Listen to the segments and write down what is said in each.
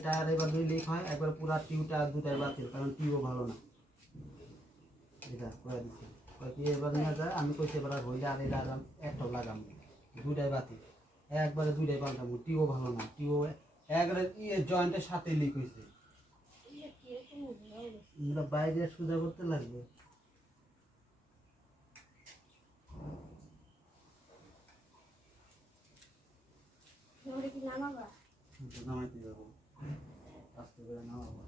এটা আর এবার দুই লিক হয় একবার পুরা টিউটা দুটাই বাতিল, কারণ টিউও ভালো না। এটা করে দিচ্ছি কি এবার নিয়ে যায়, আমি কইছি এবার আর হইলে আর এটা আরাম একটাও লাগাম, দুটাই বাতিল, একবারে দুটাই পাল্টাবো। টিউও ভালো না, টিউও একবারে জয়েন্টের সাথে লিক হয়েছে। বাইরে সোজা করতে লাগবে। নামাইতে যাবো, আস্তে করে নামাবো।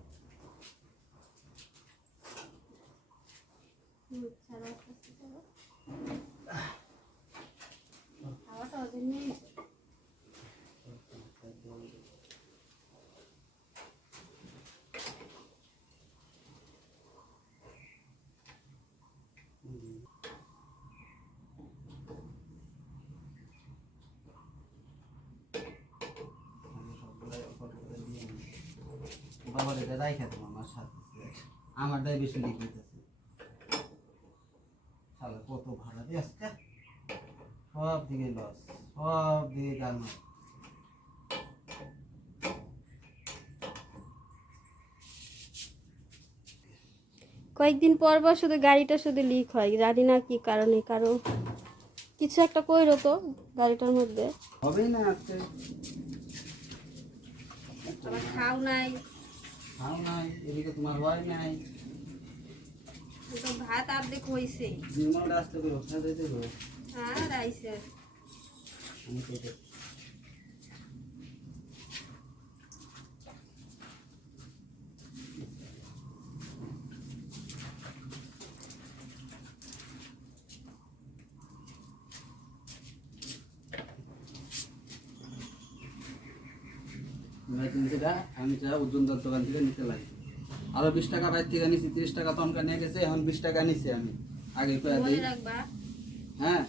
বাবার এটা রাইখা তোমার আমার সাথে, আমারটাই বেশি লিখিতেছে। শালা কত ভাড়া দিয়ে আজকে, সব দিকে লস, সব দিকে গান। কয়েকদিন পর পর শুধু গাড়িটা শুধু লিক হয়, জানি না কি কারণে। কারো কিছু একটা কইরো তো গাড়িটার মধ্যে। হবেই না আজকে, আবার খাও নাই, খাও নাই, এদিকে তোমার হয় নাই। তো ভাত অর্ধেক হয়েছে। নির্মলটা আসতে করো, খেয়ে দিতে করো। আর আইসে আমি খেতে আমি চা ওজনদার দোকান থেকে নিতে লাগে, আরো 20 টাকা বাইর থেকে নিছি, 30 টাকা তনকা নিয়ে গেছে, এখন 20 টাকা নিছি আমি আগে কয়ে দিই। হ্যাঁ,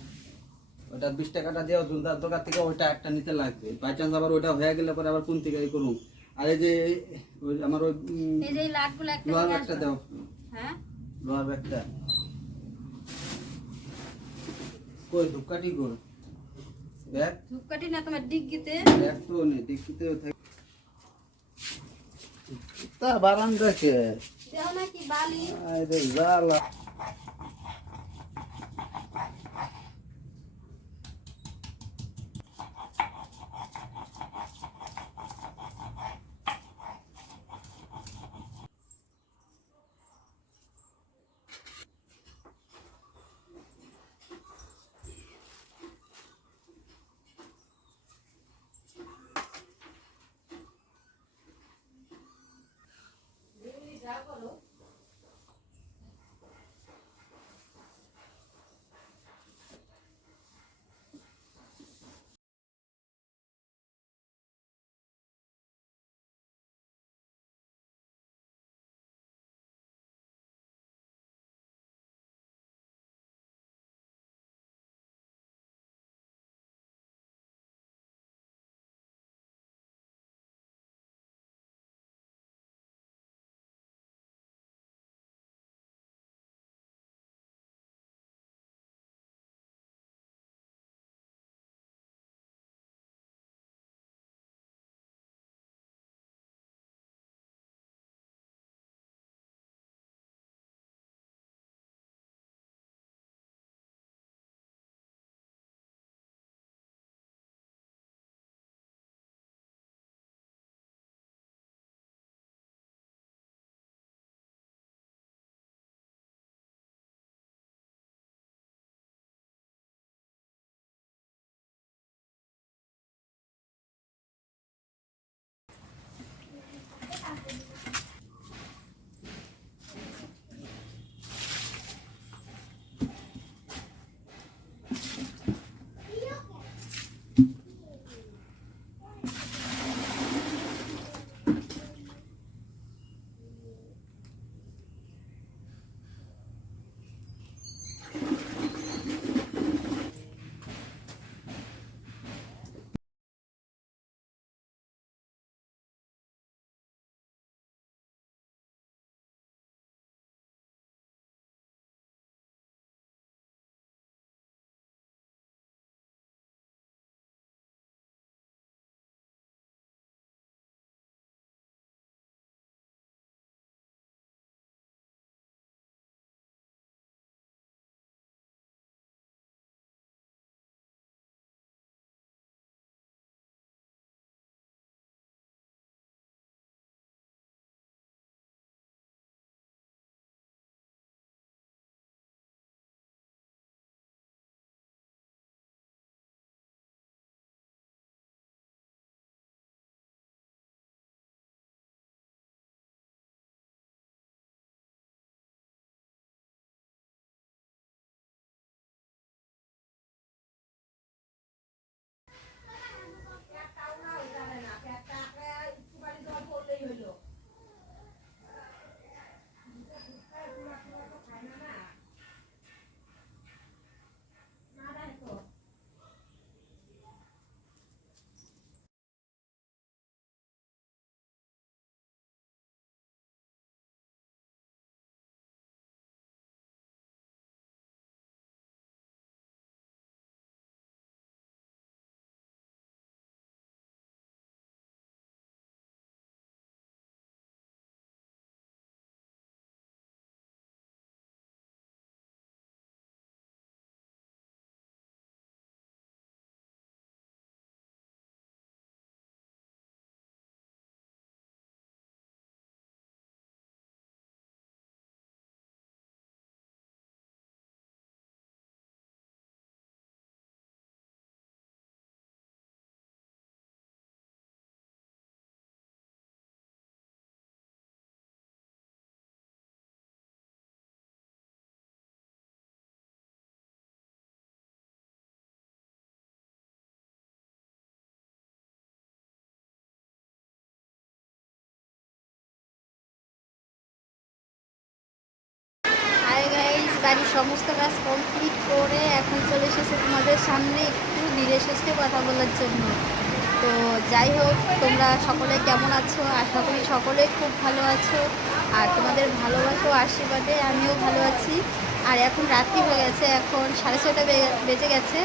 ওটা 20 টাকাটা দিয়ে ওজনদার দোকান থেকে ওইটা একটা নিতে লাগবে, বাই চান্স আবার ওইটা হয়ে গেলে পরে আবার কোন থেকে করুন। আর এই যে ওই আমার ওই লোহার ব্যাগটা দাও। হ্যাঁ, লোহার ব্যাগটা কই, ধূপকাঠি কই, ব্যাগ ধূপকাঠি না তোমার ডিগ্গিতে। ব্যাগ তো নেই, দেখতে থাকে তা বারান্দা কে দেও নাকি বালি। আরে জালা বাড়ির সমস্ত কাজ কমপ্লিট করে এখন চলে এসেছে তোমাদের সামনে একটু ধীরে সুস্থে কথা বলার জন্য। তো যাই হোক, তোমরা সকলে কেমন আছো? আশা করি সকলে খুব ভালো আছো, আর তোমাদের ভালোবাসা ও আশীর্বাদে আমিও ভালো আছি। আর এখন রাত্রি হয়ে গেছে, এখন 6:30 বেজে গেছে,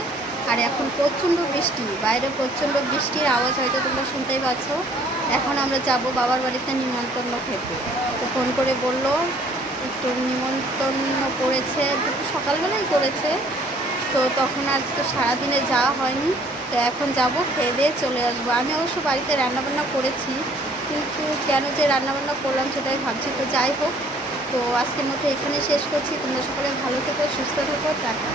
আর এখন প্রচণ্ড বৃষ্টি, বাইরে প্রচণ্ড বৃষ্টির আওয়াজ হয়তো তোমরা শুনতেই পাচ্ছ। এখন আমরা যাব বাবার বাড়িতে নিমন্ত্রণ খেতে। তো ফোন করে বললো একটু নিমন্ত্রণ করেছে, সকালবেলাই করেছে, তো তখন আজ তো সারাদিনে যাওয়া হয়নি। তো এখন যাব, খেয়ে দিয়ে চলে আসবো। আমি অবশ্য বাড়িতে রান্নাবান্না করেছি, কিন্তু কেন যে রান্নাবান্না করলাম সেটাই ভাবছি। তো যাই হোক, তো আজকের মতো এখানে শেষ করছি। তোমরা সকলে ভালো থেকো, সুস্থ থেকো, টাটা।